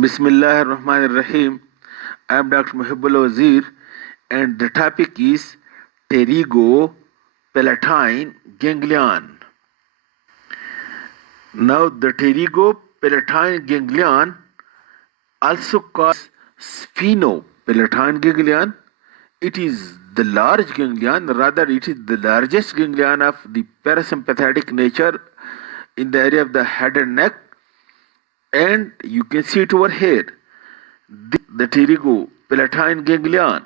Bismillah ar-Rahman ar-Rahim. I am Dr. Mohibullah Wazir, and the topic is Pterygopalatine Ganglion. Now, the Pterygopalatine ganglion, also called sphenopalatine ganglion, it is the large ganglion, rather it is the largest ganglion of the parasympathetic nature in the area of the head and neck, and you can see it over here, the pterygopalatine ganglion.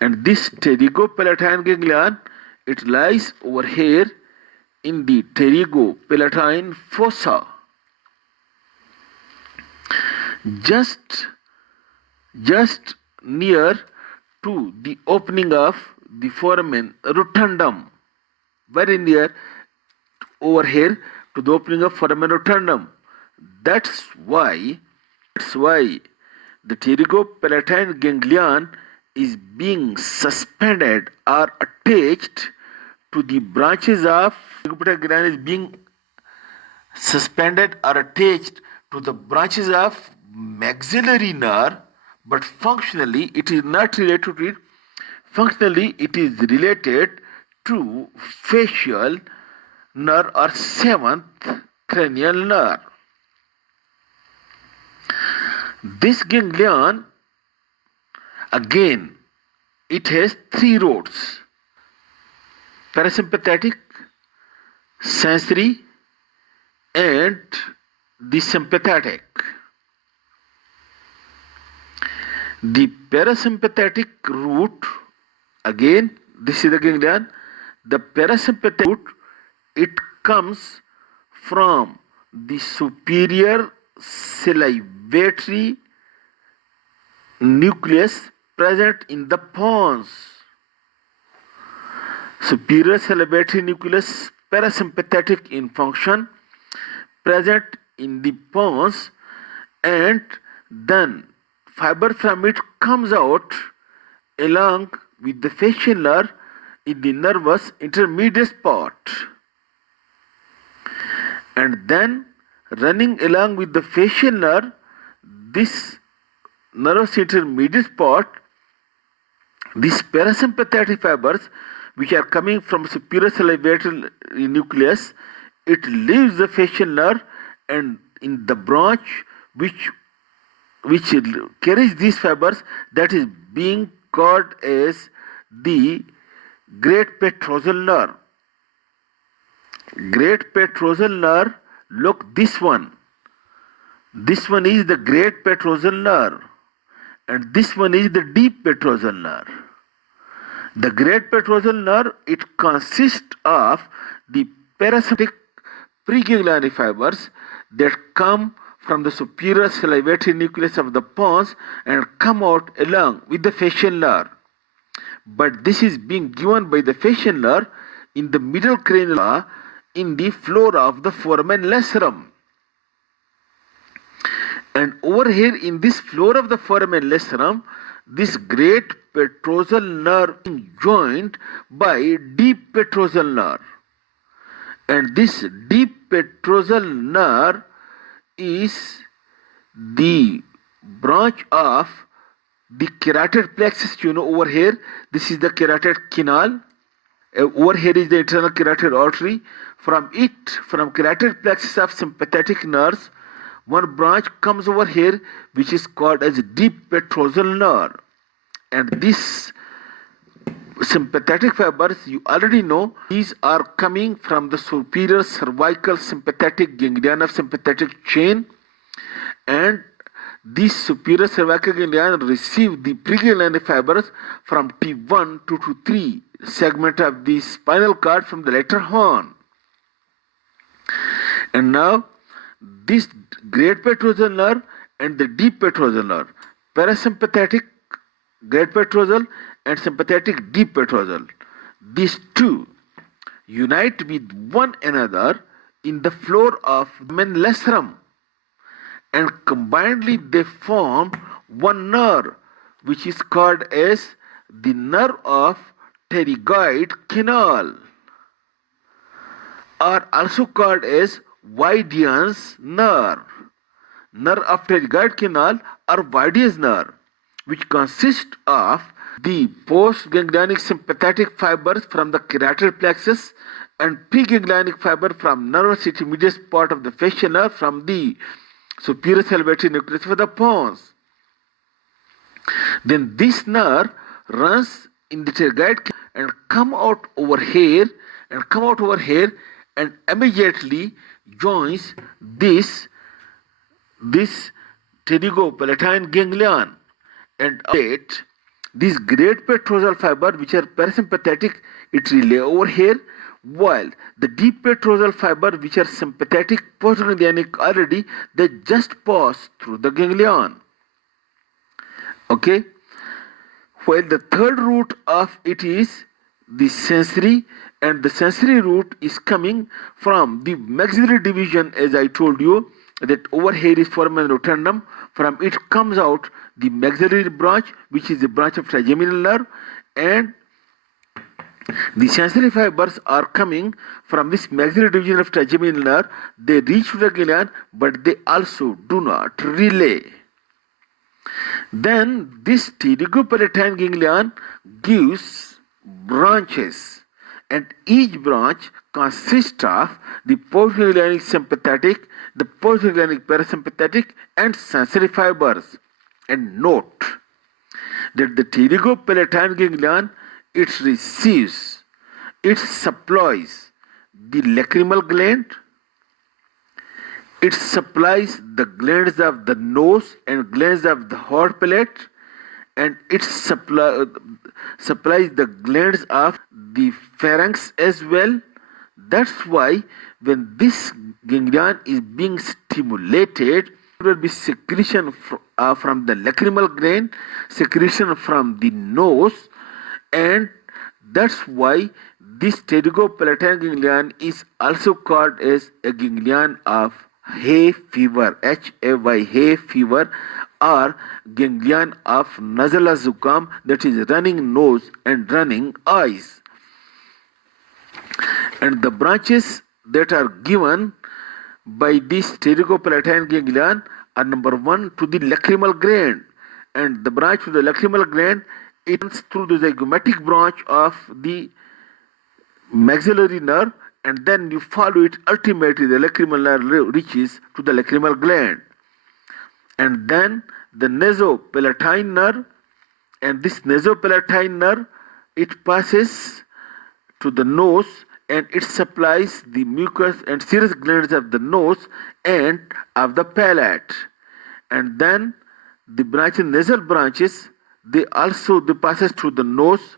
And this pterygopalatine ganglion, it lies over here in the pterygopalatine fossa, just near to the opening of the foramen rotundum, very near over here to the opening of foramen rotundum. That's why the pterygopalatine ganglion is being suspended or attached to the branches of pterygopalatine ganglion is being suspended or attached to the branches of maxillary nerve, but functionally it is not related to it. Functionally it is related to facial nerve or seventh cranial nerve. This ganglion, again, it has three roads: parasympathetic, sensory, and the sympathetic. The parasympathetic route, again, this is the ganglion. The parasympathetic route, it comes from the superior salivatory nucleus present in the pons. Superior salivatory nucleus, parasympathetic in function, present in the pons, and then fiber from it comes out along with the facial nerve in the nervous intermediate spot, and then running along with the facial nerve, this nervous intermediate spot, these parasympathetic fibers which are coming from superior salivatory nucleus, it leaves the facial nerve, and in the branch which carries these fibers, that is being called as the great petrosal nerve. Great petrosal nerve, look, this one is the great petrosal nerve, and this one is the deep petrosal nerve. The great petrosal nerve, it consists of the parasympathetic preganglionic fibers that come from the superior salivatory nucleus of the pons and come out along with the facial nerve. But this is being given by the facial nerve in the middle cranial, in the floor of the foramen lacerum. And over here in this floor of the foramen lacerum, this great petrosal nerve is joined by deep petrosal nerve. And this deep petrosal nerve is the branch of the carotid plexus. Over here, this is the carotid canal. Over here is the internal carotid artery. From carotid plexus of sympathetic nerves, one branch comes over here which is called as deep petrosal nerve. And this sympathetic fibers, you already know, these are coming from the superior cervical sympathetic ganglion of sympathetic chain, and these superior cervical ganglion receive the preganglionic fibers from T1 to T3 segment of the spinal cord from the lateral horn. And now this great petrosal nerve and the deep petrosal nerve, parasympathetic great petrosal and sympathetic deep petrosal, these two unite with one another in the floor of the foramen lacerum, and combinedly they form one nerve which is called as the nerve of pterygoid canal, or also called as Wydian's nerve. nerve of pterygoid canal or Weide's nerve, which consists of the postganglionic sympathetic fibers from the carotid plexus and preganglionic fiber from nervous intermediate part of the facial nerve from the superior salivary nucleus of the pons. Then this nerve runs in the pterygoid canal and come out over here and immediately joins this pterygopalatine ganglion and these great petrosal fiber which are parasympathetic, it relay over here, while the deep petrosal fiber which are sympathetic postganglionic already, they just pass through the ganglion. Okay, while the third route of it is the sensory, and the sensory route is coming from the maxillary division, as I told you that over here is foramen rotundum. From it comes out the maxillary branch, which is the branch of trigeminal nerve, and the sensory fibers are coming from this maxillary division of trigeminal nerve. They reach to the ganglion, but they also do not relay. Then this pterygopalatine ganglion gives branches, and each branch consists of the postganglionic sympathetic, the postganglionic parasympathetic, and sensory fibers. And note that the pterygopalatine ganglion, it receives, it supplies the lacrimal gland, it supplies the glands of the nose and glands of the hot palate, and it supplies the glands of the pharynx as well. That's why when this ganglion is being stimulated, there will be secretion from the lacrimal gland, secretion from the nose, and that's why this pterygopalatine ganglion is also called as a ganglion of hay fever, Hay, hay fever, or ganglion of nasal zukam, that is running nose and running eyes. And the branches that are given by this pterygopalatine ganglion are: number one, to the lacrimal gland, and the branch to the lacrimal gland, it runs through the zygomatic branch of the maxillary nerve, and then you follow it. Ultimately the lacrimal nerve reaches to the lacrimal gland, and then the nasopalatine nerve, and this nasopalatine nerve, it passes to the nose, and it supplies the mucous and serous glands of the nose and of the palate. And then the nasal branches, they passes through the nose,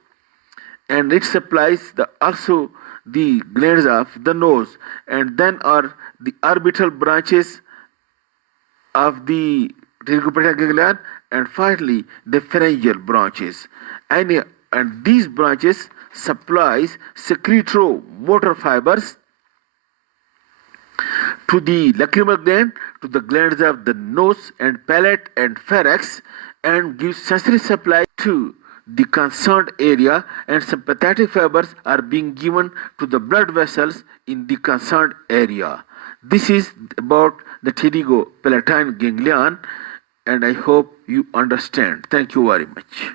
and it supplies also the glands of the nose. And then are the orbital branches of the pterygopalatine ganglion, and finally the pharyngeal branches. And these branches supplies secretomotor fibers to the lacrimal gland, to the glands of the nose and palate and pharynx, and gives sensory supply to the concerned area, and sympathetic fibers are being given to the blood vessels in the concerned area. This is about the pterygopalatine ganglion, and I hope you understand. Thank you very much.